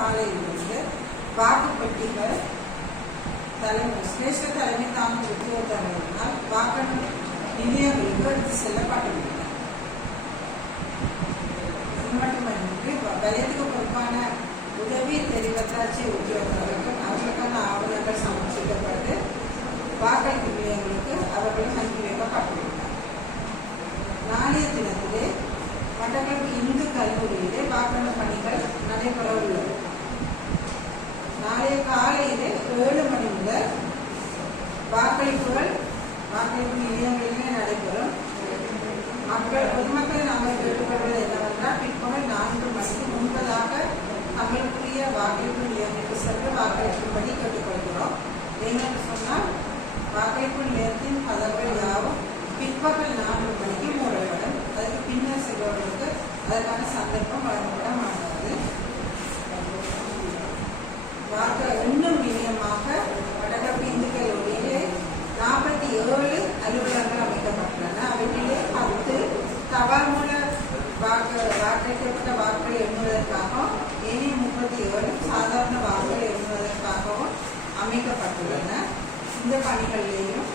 காலையிலிருந்து வாக்குப்பட்டிகள் தலைமை சிரேஷ்ட தலைமை தாம் உத்தியோகத்தவர்களால் வாக்கு நிதியங்களுக்கு எடுத்து செல்லப்பட்டுள்ளன அது மட்டுமன்றி வலயத்துக்கு பொறுப்பான உதவி தெரிவத்தாட்சி உத்தியோகத்தர்கள் அவர்களுக்கான ஆவணங்கள் சமர்ப்பிக்கப்பட்டு வாக்களிப்பு நிலையங்களுக்கு அவர்களும் அனுப்பி வைக்கப்பட்டுள்ளனர் நாளைய தினத்திலே மட்டக்களப்பு இந்து கல்லூரியிலே வாக்காளர் பணிகள் நடைபெற வாக்களிப்புகள் வாக்களிப்பு நிலையங்களிலே நடைபெறும். மக்கள் பொதுமக்கள் நாங்கள் கேட்டுக்கொள்வது என்னவென்றால் பிற்பகல் நான்கு மணிக்கு முன்பதாக தங்களுக்குரிய வாக்களிப்பு நிலையங்களுக்கு சென்று வாக்களிக்கும்படி கேட்டுக்கொள்கிறோம். ஏனென்று சொன்னால் வாக்களிப்பு நிலையத்தின் கதவுகள் யாவும் பிற்பகல் நான்கு மணிக்கு மூடப்படும். அதுக்கு பின்னர் செல்பவர்களுக்கு அதற்கான சந்தர்ப்பம் வழங்கப்பட அமைக்கப்பட்டுள்ளன. இந்த பணிகளிலேயும்